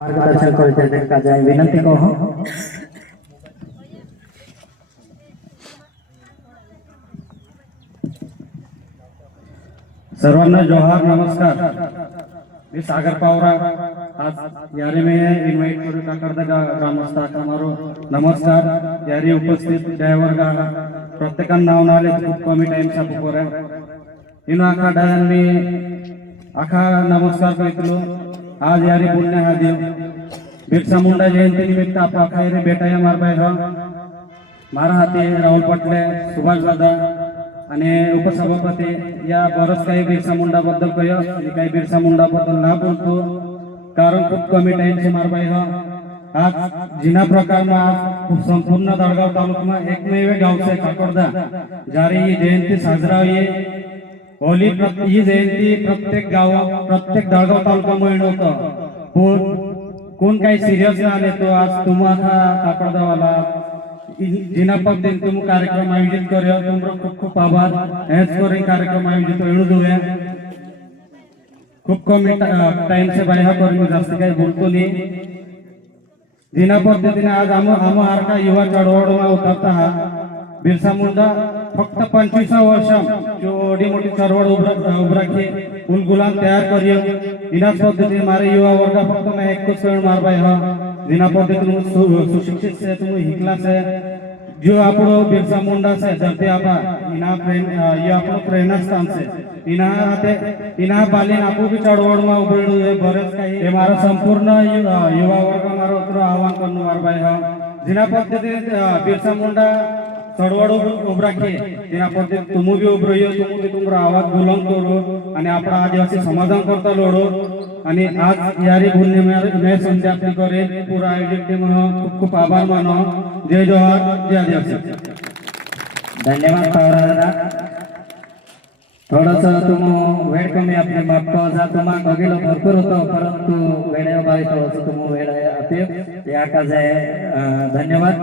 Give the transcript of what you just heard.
मार्गदर्शन करते का जाए विनंती को हो। सर्वांना जोहार नमस्कार। मी सागर पावरा आज यारे में इन्वाइट करू करता ग्रामस्थ मारो नमस्कार यारी उपस्थित ड्राइवर का प्रत्येकान नाव नाले खूप कमी टाइम सा पोरे इन आखा डायांनी आखा नमस्कार करीतलो। आज यारी पुण्य हा देव बिरसा मुंडा जयंती निमित्त आप आखा यारी भेटाया मार पाय हो मारा हाती राहुल पटले सुभाष दादा आणि उपसभापती या बरंच काही बिरसा मुंडा बद्दल कयो मी काही बिरसा मुंडा बद्दल ना बोलतो कारण खूप कमी टाइम से मार पाय हो। आज जिना प्रकार में आज संपूर्ण दळगाव तालुका में एकमेव गाव से काकोडदा जारी ही जयंती साजरा हुई होली ही जयंती प्रत्येक गाव प्रत्येक दळगाव तालुका में होतं कोण काही सिरियस ना आले तो आज तुम्हाला काकोडदा वाला जिना पद्धतीने तुम कार्यक्रम आयोजित करो तुमरो खूप खूप आभार हेच करें कार्यक्रम आयोजित एळू दोया खूप कमी टाइम से बाय कर मी जास्त काही बोलतो नाही। जिना पद्धतीने आज आम हारका युवा चळवळीમાં उतरता हा बिरसा मुंडा फक्त 25 वर्ष जो ओडी मोठी चळवळ उभराखी गुलगुलान तयार करियो इना पद्धतीने मारे युवा वर्ग फक्त मैं एक को मार पाए हा जिना पद्धतीने सुशिक्षित से तुम हिकला से जो आपको बिरसा मुंडा से धरती आपा इना प्रेम ये आपको प्रेरणा स्थान से इना बालीन आपको भी चळवळ में उभरेडू है बरेच काही हे मारो संपूर्ण युवा वर्ग मारो उतर आह्वान करनु मार भाई हा जिना पद्धतीने बिरसा मुंडा चळवळ उभराखी जिना पद्धती तुम भी उभरयो तुम भी तुमरो आवाज बुलंद करो आणि आपला आदिवासी समाधान करता लढो आणि आज यारी भूलने में संध्या आपली करे पूरा आयोजक टीम खूप खूप आभार मानो। जय जोहार जय आदिवासी। धन्यवाद पावरा दादा। थोडस तुम वेळ कमी आपले मागतो जा तुम्हा बघितलं भरपूर होतं परंतु वेळेवर थोडस तुम वेळ अति या का जाय धन्यवाद।